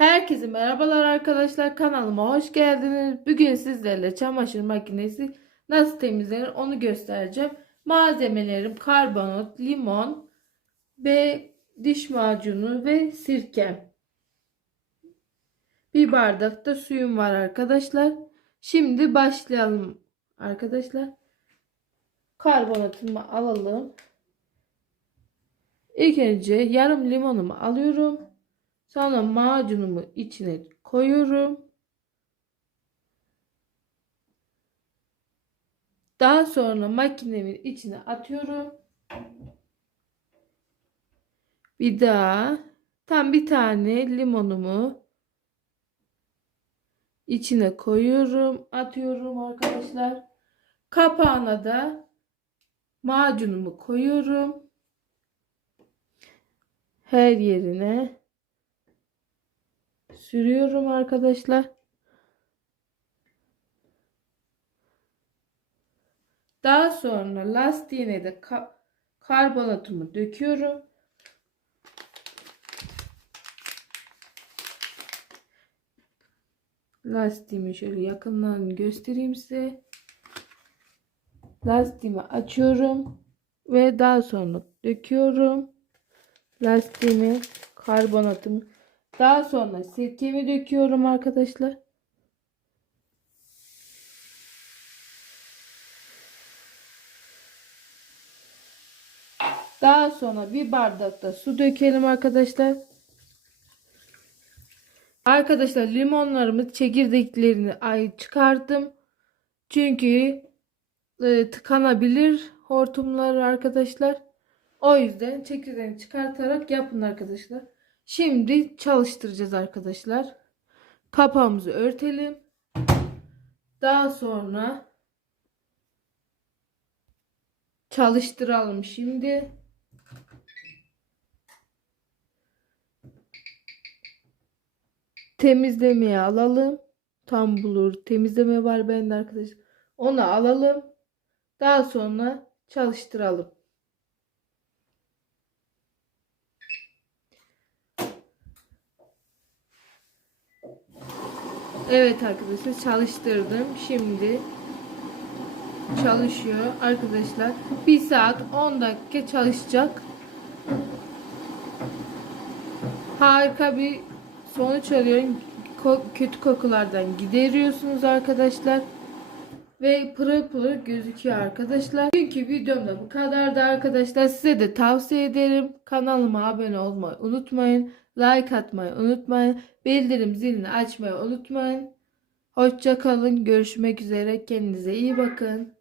Herkese merhabalar arkadaşlar kanalıma hoş geldiniz. Bugün sizlerle çamaşır makinesi nasıl temizlenir onu göstereceğim. Malzemelerim karbonat, limon ve diş macunu ve sirke. Bir bardak da suyum var arkadaşlar. Şimdi başlayalım arkadaşlar. Karbonatımı alalım. İlk önce yarım limonumu alıyorum. Sonra macunumu içine koyuyorum. Daha sonra makinemin içine atıyorum. Bir daha tam bir tane limonumu içine koyuyorum, atıyorum arkadaşlar. Kapağına da macunumu koyuyorum. Her yerine sürüyorum arkadaşlar. Daha sonra lastiğine de ka- karbonatımı döküyorum. Lastiğimi şöyle yakından göstereyim size. Lastiğimi açıyorum ve daha sonra döküyorum. Lastiğimi, karbonatımı daha sonra sirkemi döküyorum arkadaşlar. Daha sonra bir bardak da su dökelim arkadaşlar. Arkadaşlar limonlarımı çekirdeklerini ay çıkarttım. Çünkü e, tıkanabilir hortumlar arkadaşlar. O yüzden çekirdeğini çıkartarak yapın arkadaşlar. Şimdi çalıştıracağız arkadaşlar. Kapağımızı örtelim. Daha sonra çalıştıralım şimdi. Temizlemeye alalım. Tam bulur. Temizleme var bende arkadaşlar. Onu alalım. Daha sonra çalıştıralım. Evet arkadaşlar çalıştırdım. Şimdi çalışıyor arkadaşlar. 1 saat 10 dakika çalışacak. Harika bir sonuç alıyor. Ko- kötü kokulardan gideriyorsunuz arkadaşlar. Ve pırıl pırıl gözüküyor arkadaşlar. Bugünkü videomda bu kadardı arkadaşlar. Size de tavsiye ederim. Kanalıma abone olmayı unutmayın. Like atmayı unutmayın. Bildirim zilini açmayı unutmayın. Hoşça kalın. Görüşmek üzere. Kendinize iyi bakın.